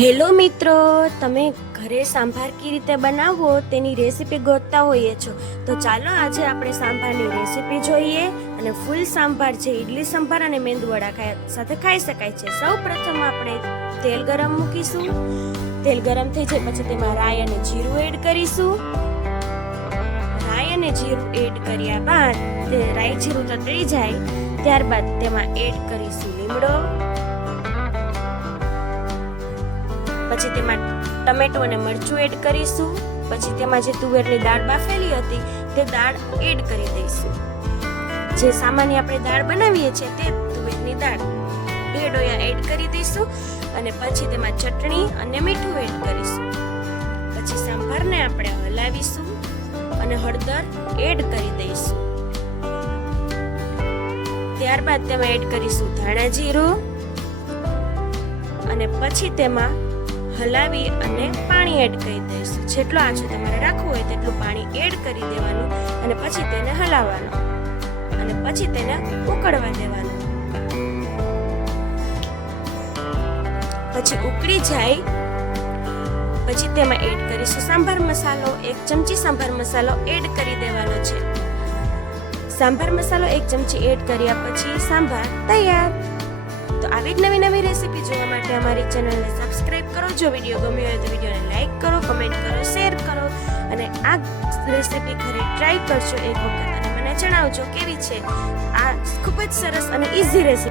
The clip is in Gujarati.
હેલો મિત્રો, તમે ઘરે સાંભાર કેવી રીતે બનાવવો તેની રેસીપી ગોતતા હોઈએ છો તો ચાલો આજે આપણે સાંભારની રેસીપી જોઈએ. અને ફૂલ સાંભાર છે ઇડલી સંભાર અને મેંદુવડા સાથે ખાઈ શકાય છે. સૌ પ્રથમ આપણે તેલ ગરમ મૂકીશું. તેલ ગરમ થઈ જાય પછી તેમાં રાઈ અને જીરું એડ કરીશું. રાઈ અને જીરું એડ કર્યા બાદ તે રાઈ જીરું તતળી જાય ત્યારબાદ તેમાં એડ કરીશું લીમડો. પછી તેમાં ટમેટું અને મરચું એડ કરીશું. પછી તેમાં જે તુવેરની દાળ બાફેલી હતી તે દાળ એડ કરી દઈશું. જે સામાન્ય આપણે દાળ બનાવીએ છીએ તે તુવેરની દાળ 2 ડોયા એડ કરી દઈશું. અને પછી તેમાં ચટણી અને મીઠું એડ કરીશું. પછી સાંભારને આપણે હલાવીશું અને હળદર એડ કરી દઈશું. ત્યારબાદ તેમાં એડ કરીશું ધાણા જીરું અને પછી તેમાં હલાવી અને પાણી એડ કરી દઈશું. જેટલો આછો તમારે રાખવું હોય તેટલું પાણી એડ કરી દેવાનું અને પછી તેને હલાવવાનું અને પછી તેને ઉકળવા દેવાનું. પછી ઉકળી જાય પછી તેમાં એડ કરીશું સાંભાર મસાલો. 1 ચમચી સાંભાર મસાલો એડ કરી દેવાનો છે. સાંભાર મસાલો 1 ચમચી એડ કર્યા પછી સાંભાર તૈયાર. તો આવી જ નવી નવી રેસીપી જોવા માટે અમારી ચેનલને સબસ્ક્રાઇબ કરો. જો વિડીયો ગમ્યો હોય તો વિડીયોને લાઈક કરો, કમેન્ટ કરો, શેર કરો અને આ રેસીપી ઘરે ટ્રાય કરજો એક વખત અને મને જણાવજો કેવી છે. આ ખૂબ જ સરસ અને ઈઝી રેસીપી